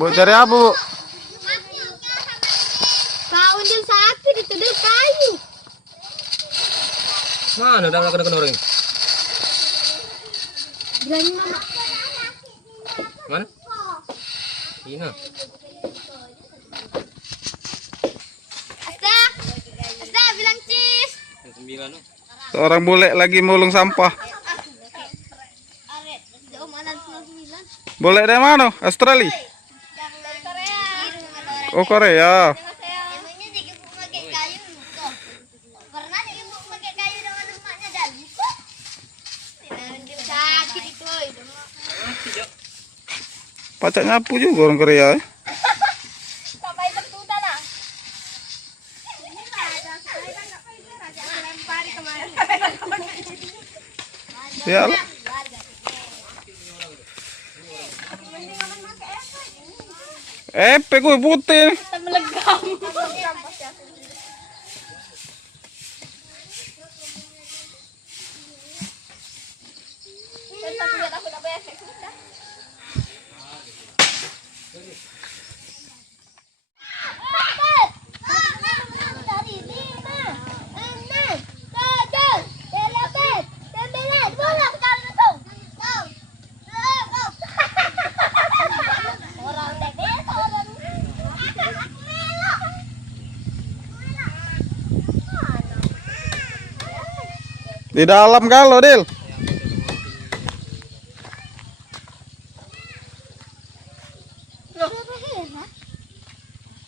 Bu cari apa, Bu? Kau undil sapi di kedai kayu. Mana udah melakukan orang? Berani mama. Mana? Ini. Asta bilang cis. 9. Seorang bule lagi mulung sampah. Bule dari mana? Australia? Oh, Korea. Emangnya ibu pakai kayu kok. Pernah ibu pakai kayu dengan emaknya jadi kok. Sakit itu. Pacak nyapu juga orang Korea. Sampai tertuta lah. Lempari kemarin. Ya lah. Gue putih. Melegam. Di dalam kalau, Dil.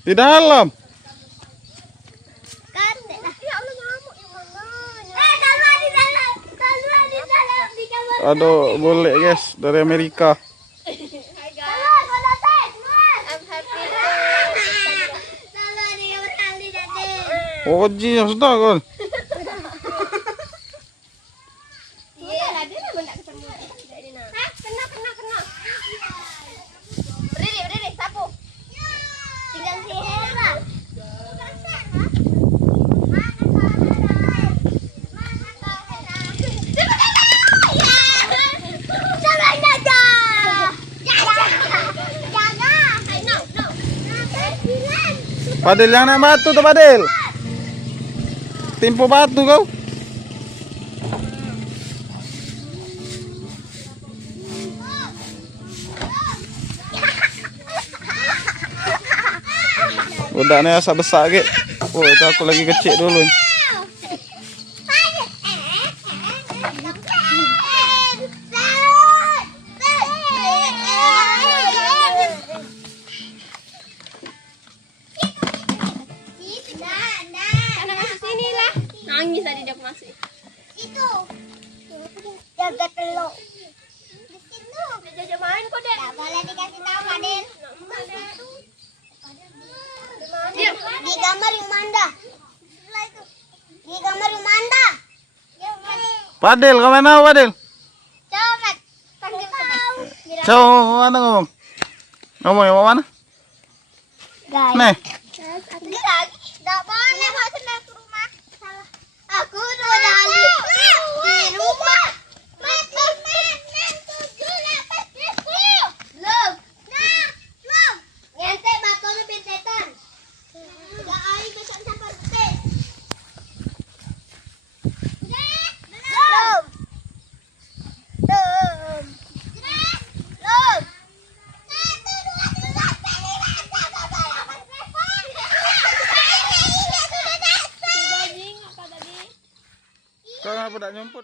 Di dalam. Aduh, boleh guys dari Amerika. Oh, ya sudah kan. Berdiri, sapu. Tinggal si Hera. Padel yang naik batu tuh, Padel. Timpu batu kau. Udahnya asa besar ke. Oh, itu aku lagi kecil dulu. Nangis tadi dia masih. Itu. Jaga telur. Di situ. Jaga main kok, Dek. Enggak boleh dikasih tahu, Padel. Di kamar Yumanda. Di kamar Yumanda. Padel, kau main apa, Padel? Coba panggil tahu. Coba mana ngomong? Ngomong yang mana? Nih. Lagi. Enggak boleh masuk ke rumah. Salah. Aku udah dari di rumah. Belum. Ngentek batunya pintetan. Enggak air besar sampai putih. Belum. Kau ngapa tak nyumput?